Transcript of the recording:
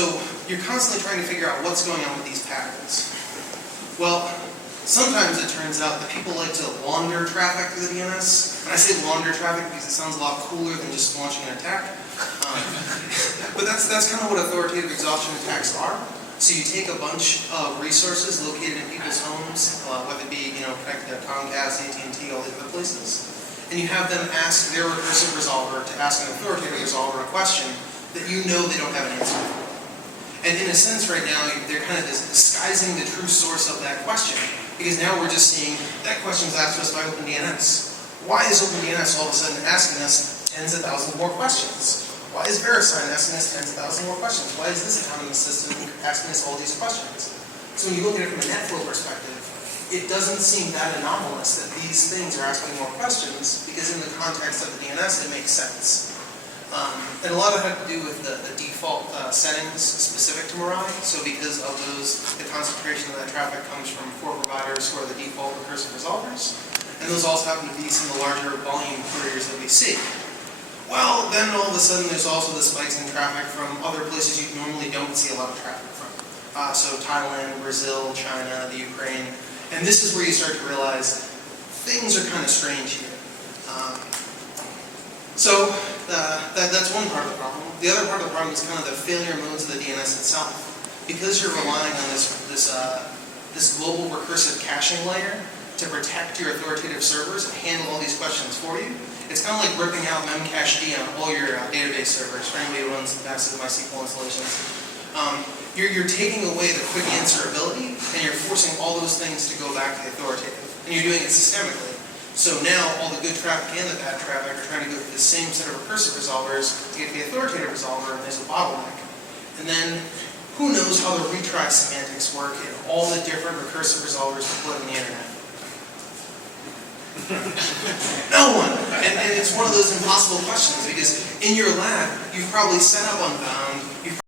So you're constantly trying to figure out what's going on with these patterns. Well, sometimes it turns out that people like to launder traffic through the DNS. And I say launder traffic because it sounds a lot cooler than just launching an attack. But that's kind of what authoritative exhaustion attacks are. So you take a bunch of resources located in people's homes, whether it be connected to Comcast, AT&T, all the other places, and you have them ask their recursive resolver to ask an authoritative resolver a question that you know they don't have an answer for. And in a sense, right now, they're kind of disguising the true source of that question, because now we're just seeing that question was asked to us by OpenDNS. Why is OpenDNS all of a sudden asking us tens of thousands more questions? Why is VeriSign asking us tens of thousands more questions? Why is this autonomous system asking us all these questions? So when you look at it from a NetFlow perspective, it doesn't seem that anomalous that these things are asking more questions, because in the context of the DNS, it makes sense. And a lot of it had to do with the default settings specific to Mirai. So because of those, the concentration of that traffic comes from 4 providers who are the default recursive resolvers. And those also happen to be some of the larger volume queries that we see. Well, then all of a sudden there's also the spikes in traffic from other places you normally don't see a lot of traffic from. So Thailand, Brazil, China, the Ukraine. And this is where you start to realize things are kind of strange here. So that's one part of the problem. The other part of the problem is kind of the failure modes of the DNS itself. Because you're relying on this global recursive caching layer to protect your authoritative servers and handle all these questions for you, it's kind of like ripping out memcached on all your database servers for anybody who runs massive MySQL installations. You're taking away the quick answer ability, and you're forcing all those things to go back to the authoritative. And you're doing it systemically. So now all the good traffic and the bad traffic are trying to go through the same set of recursive resolvers to get the authoritative resolver, and there's a bottleneck. And then who knows how the retry semantics work in all the different recursive resolvers deployed on the internet? No one! And it's one of those impossible questions, because in your lab, you've probably set up Unbound, you've